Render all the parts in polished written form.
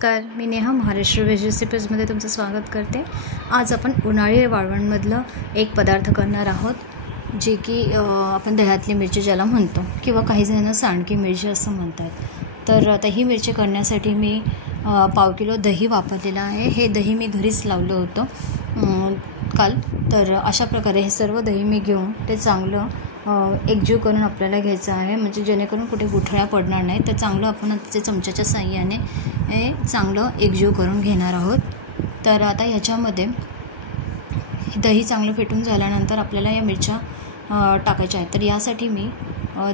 नमस्कार, मी नेहा महाराष्ट्र वेज रेसिपीजमध्ये तुमचं स्वागत करते। आज आपण उन्हाळी वाळवणमधलं एक पदार्थ करणार आहोत, जे की आपण दह्यातली मिरची ज्याला म्हणतो किंवा काही जण सांडगी मिरची असं म्हणतात। तर आता ही मिरची करण्यासाठी मी पाव किलो दही वापरलेलं आहे। हे दही मी घरीच लावलं होतं काल। तर अशा प्रकारे हे सर्व दही मी घेऊन ते चांगलं एकजीव करून आपल्याला घ्यायचं आहे, म्हणजे जेणेकरून कुठे गुठळ्या पडणार नाही। तर चांगलं आपण ते चमच्याच्या साहाय्याने हे चांगलं एकजीव करून घेणार आहोत। तर आता ह्याच्यामध्ये दही चांगलं फेटून झाल्यानंतर आपल्याला या मिरच्या टाकायच्या आहेत। तर यासाठी मी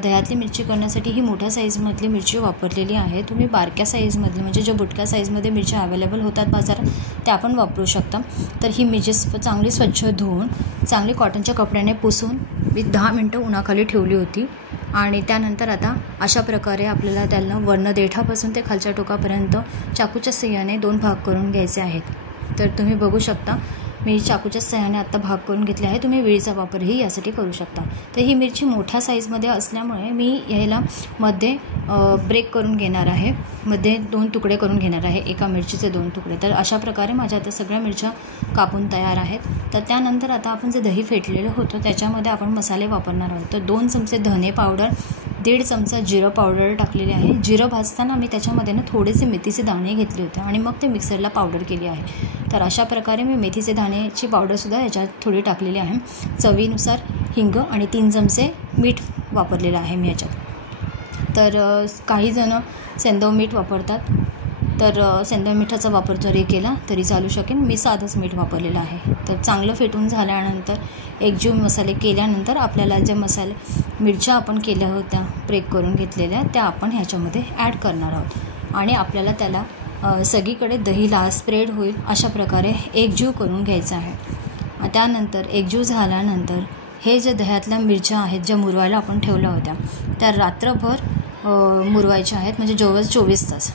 दह्यातली मिरची करण्यासाठी ही मोठ्या साईजमधली मिरची वापरलेली आहे। तुम्ही बारक्या साईजमधली म्हणजे ज्या बुटक्या साईजमध्ये मिरच्या अवेलेबल होतात बाजारात त्या पण वापरू शकता। तर ही मिरची चांगली स्वच्छ धुवून चांगली कॉटनच्या कपड्याने पुसून मी 10 मिनिटं उन्हाखाली ठेवली होती। आणि त्यानंतर आता अशा प्रकारे आपल्याला त्याला वरनं देठापासून ते खालच्या टोकापर्यंत चाकूच्या साहाय्याने 2 भाग करून घ्यायचे आहेत। तर तुम्ही बघू शकता मी चाकूच्या साहाय्याने आता भाग करून घेतले आहे। तुम्ही विळीचा वापरही यासाठी करू शकता। तर ही मिरची मोठ्या साईजमध्ये असल्यामुळे मी याला मध्ये ब्रेक करून घेणार आहे, मध्ये 2 तुकडे करून घेणार आहे, एका मिरचीचे 2 तुकडे। तर अशा प्रकारे माझ्या आता सगळ्या मिरच्या कापून तयार आहेत। तर त्यानंतर आता आपण जे दही फेटलेलं होतं त्याच्यामध्ये आपण मसाले वापरणार आहोत। तर 2 चमचे धने पावडर, 1.5 चमचा जिरं पावडर टाकलेले आहे। जिरं भाजताना मी त्याच्यामध्ये थोडेसे मेथीचे दाणे घेतले होते आणि मग ते मिक्सरला पावडर केली आहे। तर अशा प्रकारे मी मेथीचे दाण्याची पावडरसुद्धा याच्यात थोडी टाकलेली आहे। चवीनुसार हिंग आणि 3 चमचे मीठ वापरलेलं आहे मी याच्यात। तर काही जण सेंधव मीठ वापरतात, तर सेंधव मिठाचा वापर जरी केला तरी चालू शकेल। मी साधंच मीठ वापरलेलं आहे। तर चांगलं फेटून झाल्यानंतर एकजीव मसाले केल्यानंतर आपल्याला जे मिरच्या आपण केल्या होत्या ब्रेक करून घेतलेल्या त्या आपण ह्याच्यामध्ये ॲड करणार आहोत आणि आपल्याला त्याला सगळीकडे दहीला स्प्रेड होईल अशा प्रकारे एकजीव करून घ्यायचं आहे। त्यानंतर एकजीव झाल्यानंतर हे जे दह्यातल्या मिरच्या आहेत ज्या मुरवायला आपण ठेवल्या होत्या त्या रात्रभर मुरवायच्या आहेत, म्हणजे जवळ 24 तास।